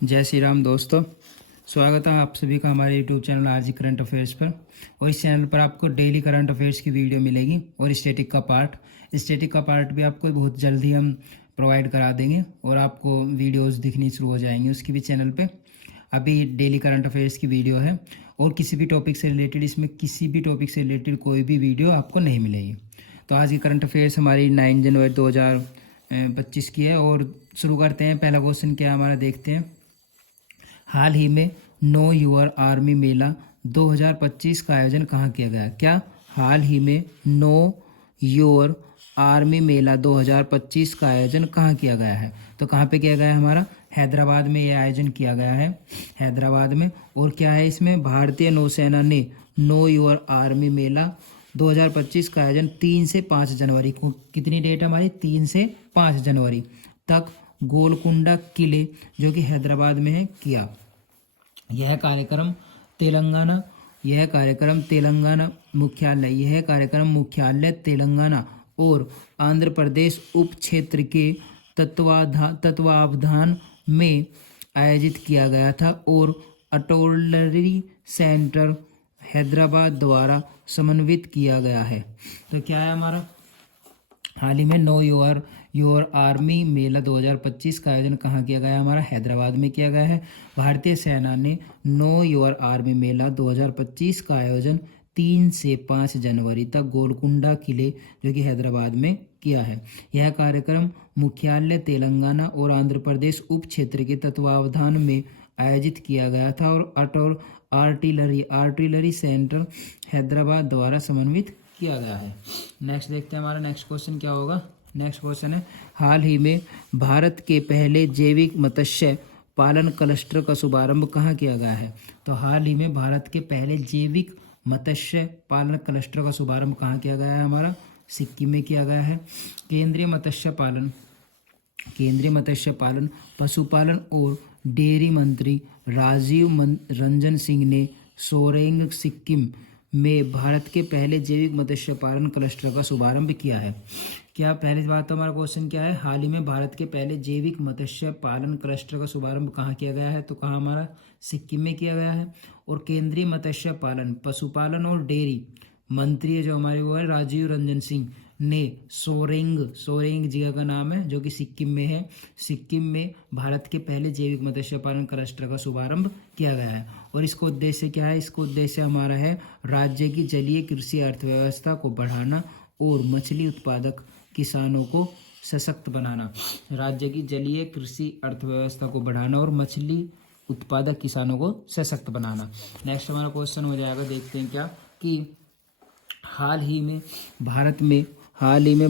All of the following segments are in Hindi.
जय श्री राम दोस्तों, स्वागत है आप सभी का हमारे YouTube channel RG current affairs पर। और इस चैनल पर आपको डेली करंट अफेयर्स की वीडियो मिलेगी और स्टैटिक का पार्ट भी आपको बहुत जल्दी हम प्रोवाइड करा देंगे और आपको वीडियोस दिखनी शुरू हो जाएंगी उसकी भी चैनल पे। अभी डेली करंट अफेयर्स की वीडियो है और किसी भी टॉपिक से रिलेटेड इसमें किसी भी टॉपिक से रिलेटेड कोई भी वीडियो आपको नहीं मिलेगी। तो आज की करंट अफेयर्स हमारी 9 जनवरी 2025 की है और शुरू करते हैं। पहला क्वेश्चन क्या है हमारा, देखते हैं। हाल ही में नो योर आर्मी मेला 2025 का आयोजन कहाँ किया गया? क्या हाल ही में नो योर आर्मी मेला 2025 का आयोजन कहाँ किया गया है? तो कहाँ पे किया गया है? हमारा हैदराबाद में यह आयोजन किया गया है, हैदराबाद में। और क्या है इसमें? भारतीय नौसेना ने नो योर आर्मी मेला 2025 का आयोजन 3 से 5 जनवरी को, कितनी डेट हमारी? 3 से 5 जनवरी तक गोलकुंडा किले जो कि हैदराबाद में है किया। यह कार्यक्रम मुख्यालय तेलंगाना और आंध्र प्रदेश उप क्षेत्र के तत्वावधान में आयोजित किया गया था और आर्टिलरी सेंटर हैदराबाद द्वारा समन्वित किया गया है। तो क्या है हमारा? हाल ही में नो योर आर्मी मेला 2025 का आयोजन कहाँ किया गया? हमारा हैदराबाद में किया गया है। भारतीय सेना ने नो योर आर्मी मेला 2025 का आयोजन 3 से 5 जनवरी तक गोलकुंडा किले जो कि हैदराबाद में किया है। यह कार्यक्रम मुख्यालय तेलंगाना और आंध्र प्रदेश उप क्षेत्र के तत्वावधान में आयोजित किया गया था और आर्टिलरी सेंटर हैदराबाद द्वारा समन्वित किया गया है। नेक्स्ट देखते हैं, हमारा नेक्स्ट क्वेश्चन क्या होगा। नेक्स्ट क्वेश्चन है, हाल ही में भारत के पहले जैविक मत्स्य पालन क्लस्टर का शुभारंभ कहाँ किया गया है? तो हाल ही में भारत के पहले जैविक मत्स्य पालन क्लस्टर का शुभारंभ कहाँ किया गया है? हमारा सिक्किम में किया गया है। केंद्रीय मत्स्य पालन पशुपालन और डेयरी मंत्री राजीव रंजन सिंह ने सोरेंग सिक्किम में भारत के पहले जैविक मत्स्य पालन क्लस्टर का शुभारंभ किया है। क्या पहली बात तो हमारा क्वेश्चन क्या है? हाल ही में भारत के पहले जैविक मत्स्य पालन क्लस्टर का शुभारंभ कहाँ किया गया है? तो कहाँ? हमारा सिक्किम में किया गया है। और केंद्रीय मत्स्य पालन पशुपालन और डेयरी मंत्री जो हमारे वो है राजीव रंजन सिंह ने सोरेंग जगह का नाम है जो कि सिक्किम में है, सिक्किम में भारत के पहले जैविक मत्स्य पालन क्लस्टर का शुभारंभ किया गया है। और इसको उद्देश्य क्या है? इसको उद्देश्य हमारा है राज्य की जलीय कृषि अर्थव्यवस्था को बढ़ाना और मछली उत्पादक किसानों को सशक्त बनाना। राज्य की जलीय कृषि अर्थव्यवस्था को बढ़ाना और मछली उत्पादक किसानों को सशक्त बनाना। नेक्स्ट हमारा क्वेश्चन हो जाएगा, देखते हैं क्या कि हाल ही में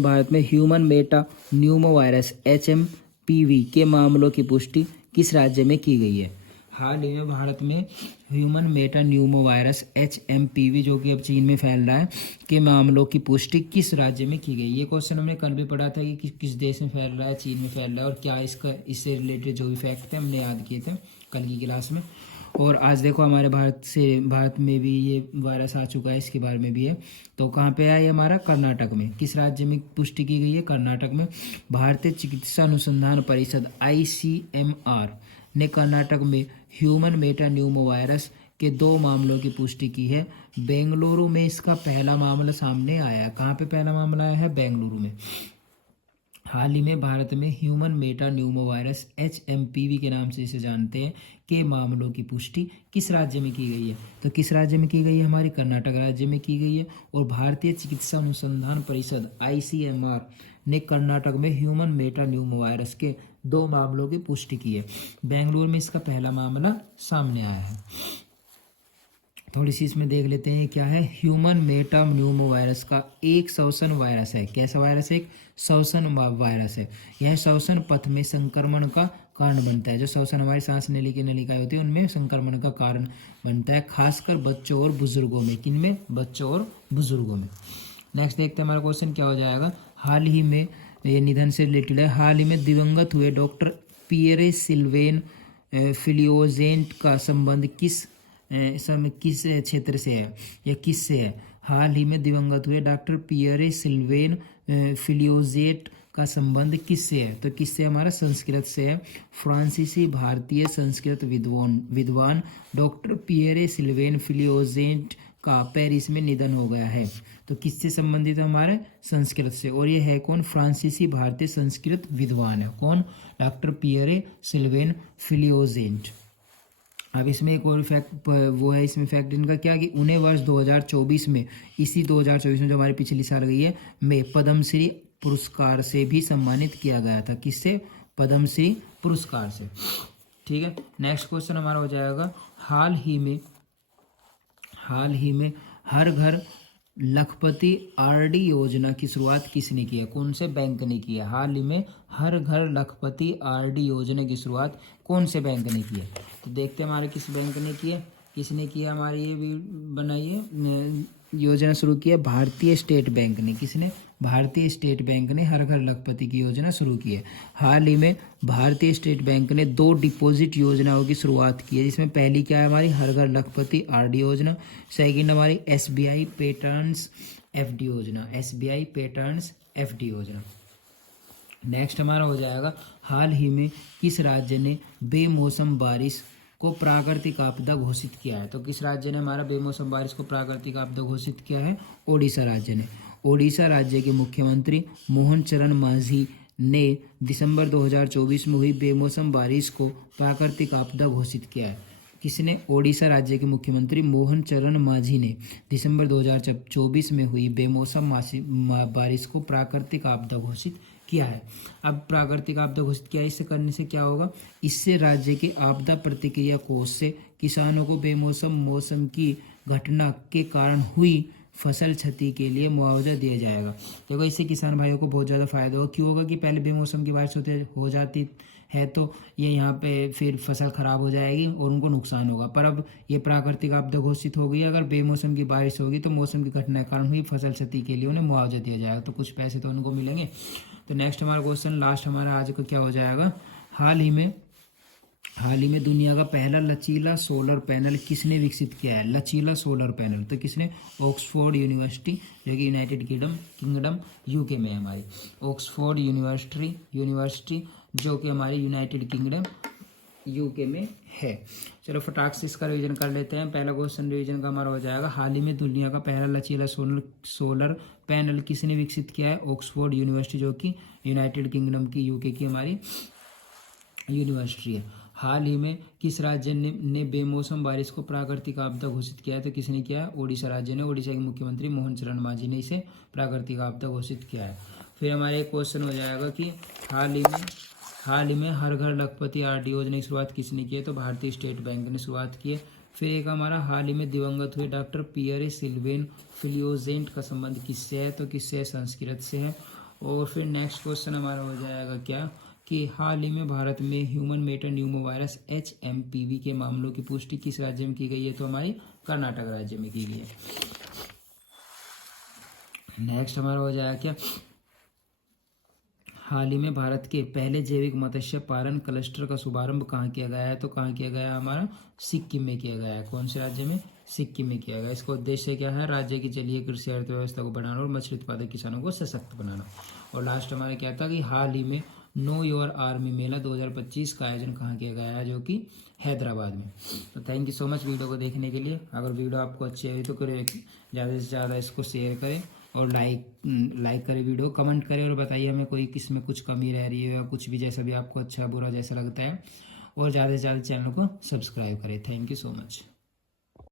भारत में human Meta Numa virus HMPV के मामलों की पुष्टि किस राज्य में की गई है? हाल ही में भारत में human Meta Numa virus HMPV जो कि अब चीन में फैल रहा है के मामलों की पुष्टि किस राज्य में की गई? ये क्वेश्चन हमने कल भी पढ़ा था कि किस देश में फैल रहा है, चीन में फैल रहा है, और क्या इससे रिलेटेड जो भी फैक्ट थे हमने याद किए थे कल की क्लास में। और आज देखो हमारे भारत में भी ये वायरस आ चुका है, इसके बारे में भी है। तो कहाँ पे है ये? हमारा कर्नाटक में। किस राज्य में पुष्टि की गई है? कर्नाटक में। भारतीय चिकित्सा अनुसंधान परिषद ICMR ने कर्नाटक में ह्यूमन मेटा न्यूमो वायरस के 2 मामलों की पुष्टि की है। बेंगलुरु में इसका पहला मामला सामने आया। कहाँ पे पहला मामला आया है? बेंगलुरु में। हाल ही में भारत में human Meta Numa virus HMPV के नाम से इसे जानते हैं के मामलों की पुष्टि किस राज्य में की गई है? तो किस राज्य में की गई है? हमारी कर्नाटक राज्य में की गई है। और भारतीय चिकित्सा अनुसंधान परिषद ICMR ने कर्नाटक में ह्यूमन मेटा न्यूमो वायरस के 2 मामलों की पुष्टि की है। बेंगलुरु में इसका पहला मामला सामने आया है। थोड़ी सी इसमें देख लेते हैं क्या है। ह्यूमन मेटा न्यूमो वायरस का एक श्वसन वायरस है। कैसा वायरस है? एक श्वसन वायरस है। यह श्वसन पथ में संक्रमण का कारण बनता है। जो श्वसन हमारी सांस नली की नलिकाएं होती है उनमें संक्रमण का कारण बनता है, खासकर बच्चों और बुजुर्गों में। किनमें? बच्चों और बुजुर्गों में। नेक्स्ट देखते हैं हमारा क्वेश्चन क्या हो जाएगा। हाल ही में, ये निधन से रिलेटेड है, हाल ही में दिवंगत हुए डॉक्टर पियरे सिल्वेन फिलियोजेंट का संबंध किस क्षेत्र से है या किस से है? हाल ही में दिवंगत हुए डॉक्टर पियरे सिल्वेन फिलियोजेट का संबंध किससे है? तो किससे? हमारा संस्कृत से है। फ्रांसीसी भारतीय संस्कृत विद्वान डॉक्टर पियरे सिल्वेन फिलियोजेंट का पेरिस में निधन हो गया है। तो किससे संबंधित है? हमारे संस्कृत से। और ये है कौन? फ्रांसीसी भारतीय संस्कृत विद्वान है। कौन? Doctor Pierre Sylvain Filliozat. अब इसमें एक और फैक्ट वो है, इसमें फैक्ट इनका क्या कि उन्हें वर्ष 2024 में, इसी 2024 में जो हमारी पिछली साल गई है, में पद्मश्री पुरस्कार से भी सम्मानित किया गया था। किससे? पद्मश्री पुरस्कार से। ठीक है। नेक्स्ट क्वेश्चन हमारा हो जाएगा, हाल ही में हर घर लखपति आरडी योजना की शुरुआत किसने की है? कौन से बैंक ने की है? हाल ही में हर घर लखपति आरडी योजना की शुरुआत कौन से बैंक ने की है? तो देखते हैं हमारे किस बैंक ने की है, किसने किया हमारी ये भी बनाइए योजना शुरू की है। भारतीय स्टेट बैंक ने। किसने? भारतीय स्टेट बैंक ने हर घर लखपति की योजना शुरू की है। हाल ही में भारतीय स्टेट बैंक ने 2 डिपॉजिट योजनाओं की शुरुआत की है, जिसमें पहली क्या है हमारी? हर घर लखपति आरडी योजना। सेकंड हमारी एसबीआई पैटर्न्स एफडी योजना। एसबीआई पैटर्न्स एफडी योजना। नेक्स्ट हमारा हो जाएगा, हाल ही में किस राज्य ने बेमौसम बारिश को प्राकृतिक आपदा घोषित किया है? तो किस राज्य ने हमारा बेमौसम बारिश को प्राकृतिक आपदा घोषित किया है? ओडिशा राज्य ने। ओडिशा राज्य के मुख्यमंत्री मोहन चरण मांझी ने दिसंबर 2024 में हुई बेमौसम बारिश को प्राकृतिक आपदा घोषित किया है। किसने? ओडिशा राज्य के मुख्यमंत्री मोहन चरण मांझी ने दिसंबर 2024 में हुई बेमौसम बारिश को प्राकृतिक आपदा घोषित किया है। अब प्राकृतिक आपदा घोषित किया है, इससे करने से क्या होगा? इससे राज्य के आपदा प्रतिक्रिया कोष से किसानों को बेमौसम मौसम की घटना के कारण हुई फसल क्षति के लिए मुआवजा दिया जाएगा। देखो, इससे किसान भाइयों को बहुत ज़्यादा फायदा होगा। क्यों होगा? कि पहले बेमौसम की बारिश हो जाती है तो ये यहाँ पे फिर फसल खराब हो जाएगी और उनको नुकसान होगा। पर अब ये प्राकृतिक आपदा घोषित हो गई, अगर बेमौसम की बारिश होगी तो मौसम की घटना के कारण हुई फसल क्षति के लिए उन्हें मुआवजा दिया जाएगा, तो कुछ पैसे तो उनको मिलेंगे। तो नेक्स्ट हमारा क्वेश्चन, लास्ट हमारा आज का क्या हो जाएगा, हाल ही में दुनिया का पहला लचीला सोलर पैनल किसने विकसित किया है? लचीला सोलर पैनल तो किसने? ऑक्सफोर्ड यूनिवर्सिटी, जो कि यूनाइटेड किंगडम यूके में है हमारी। ऑक्सफोर्ड यूनिवर्सिटी जो कि हमारी यूनाइटेड किंगडम यूके में है। चलो फटाक से इसका रिवीजन कर लेते हैं। पहला क्वेश्चन रिवीजन का हमारा हो जाएगा, हाल ही में दुनिया का पहला लचीला सोलर पैनल किसने विकसित किया है? ऑक्सफोर्ड यूनिवर्सिटी, जो कि यूनाइटेड किंगडम की यूके की हमारी यूनिवर्सिटी है। हाल ही में किस राज्य ने बेमौसम बारिश को प्राकृतिक आपदा घोषित किया है? तो किसने किया है? ओडिशा राज्य ने। ओडिशा के मुख्यमंत्री मोहन चरण मांझी ने इसे प्राकृतिक आपदा घोषित किया है। फिर हमारे एक क्वेश्चन हो जाएगा कि हाल ही में हर घर लखपति आरडी योजना की शुरुआत किसने की है? तो भारतीय स्टेट बैंक ने शुरुआत की है। फिर एक हमारा, हाल ही में दिवंगत हुए डॉक्टर पियरे सिल्वेन फिलियोजेंट का संबंध किससे है? तो किससे है? संस्कृत से है। और फिर नेक्स्ट क्वेश्चन हमारा हो जाएगा क्या कि हाल ही में भारत में ह्यूमन मेटा न्यूमोवायरस HMPV के मामलों की पुष्टि किस राज्य में की गई है? तो हमारी कर्नाटक राज्य में की गई है। नेक्स्ट हमारा हो जाएगा क्या, हाल ही में भारत के पहले जैविक मत्स्य पालन क्लस्टर का शुभारंभ कहाँ किया गया है? तो कहाँ किया गया है? हमारा सिक्किम में किया गया है। कौन से राज्य में? सिक्किम में किया गया। इसका उद्देश्य क्या है? राज्य की जलीय कृषि अर्थव्यवस्था को बढ़ाना और मछली उत्पादक किसानों को सशक्त बनाना। और लास्ट हमारा क्या था कि हाल ही में नो योर आर्मी मेला 2025 का आयोजन कहाँ किया गया है? जो कि हैदराबाद में। तो thank you so much video को देखने के लिए। अगर वीडियो आपको अच्छी आई तो करें ज़्यादा से ज़्यादा इसको शेयर करें और लाइक करें, वीडियो कमेंट करें और बताइए हमें कोई किस में कुछ कमी रह रही है या कुछ भी, जैसा भी आपको अच्छा बुरा जैसा लगता है। और ज़्यादा से ज़्यादा चैनल को सब्सक्राइब करें। Thank you so much.